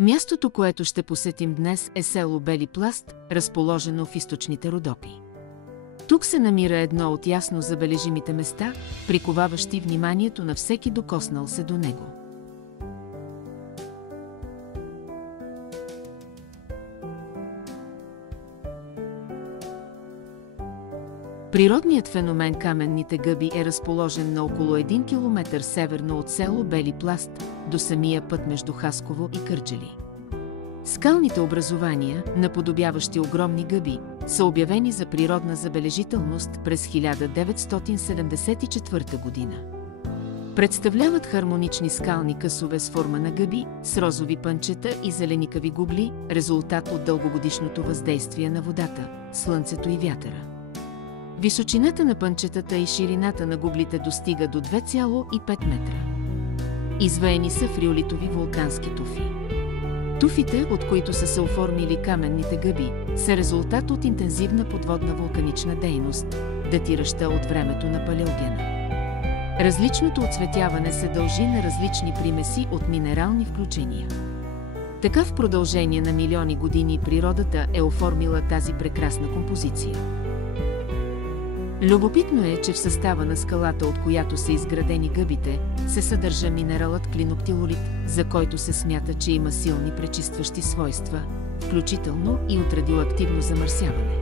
Мястото, което ще посетим днес, е село Бели пласт, разположено в източните Родопи. Тук се намира едно от ясно забележимите места, приковаващи вниманието на всеки докоснал се до него. Природният феномен Каменните гъби е разположен на около 1 км северно от село Бели пласт до самия път между Хасково и Кърджали. Скалните образования, наподобяващи огромни гъби, са обявени за природна забележителност през 1974 година. Представляват хармонични скални късове с форма на гъби, с розови пънчета и зеленикави губли, резултат от дългогодишното въздействие на водата, слънцето и вятъра. Височината на пънчетата и ширината на гублите достига до 2,5 метра. Извеени са фриолитови вулкански туфи. Туфите, от които са се оформили каменните гъби, са резултат от интензивна подводна вулканична дейност, датираща от времето на Палеогена. Различното оцветяване се дължи на различни примеси от минерални включения. Така в продължение на милиони години природата е оформила тази прекрасна композиция. Любопитно е, че в състава на скалата, от която са изградени гъбите, се съдържа минералът клиноптилолит, за който се смята, че има силни пречистващи свойства, включително и от радиоактивно замърсяване.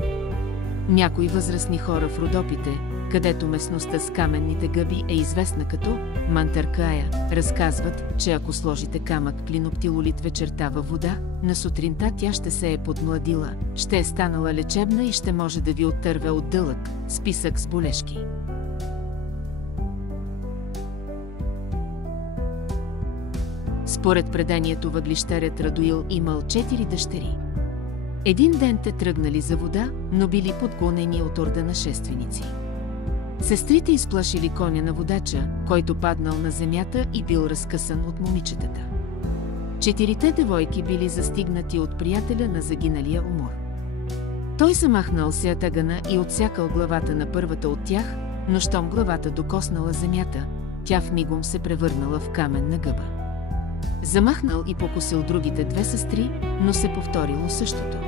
Някои възрастни хора в Родопите, където местността с каменните гъби е известна като Мантаркая, разказват, че ако сложите камък клиноптилолит вечерта във вода, на сутринта тя ще се е подмладила, ще е станала лечебна и ще може да ви оттърве от дълъг списък с болешки. Според преданието въглищарят Радоил имал 4 дъщери. Един ден те тръгнали за вода, но били подгонени от орда нашественици. Сестрите изплашили коня на водача, който паднал на земята и бил разкъсан от момичетата. 4 девойки били застигнати от приятеля на загиналия умор. Той замахнал се ятагана и отсякал главата на първата от тях, но щом главата докоснала земята, тя вмигом се превърнала в каменна гъба. Замахнал и покосил другите 2 сестри, но се повторило същото.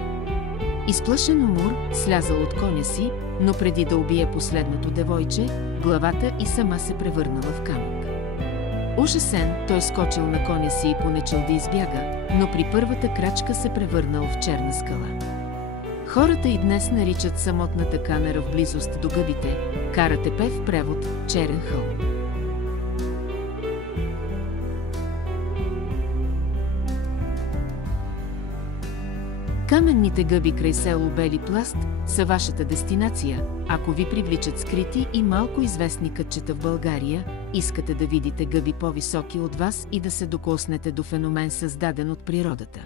Изплашен умор слязал от коня си, но преди да убие последното девойче, главата и сама се превърнала в камък. Ужасен, той скочил на коня си и понечил да избяга, но при първата крачка се превърнал в черна скала. Хората и днес наричат самотната камера в близост до гъбите Кара-тепе, в превод Черен хълм. Каменните гъби край село Бели пласт са вашата дестинация, ако ви привличат скрити и малко известни кътчета в България, искате да видите гъби по-високи от вас и да се докоснете до феномен, създаден от природата.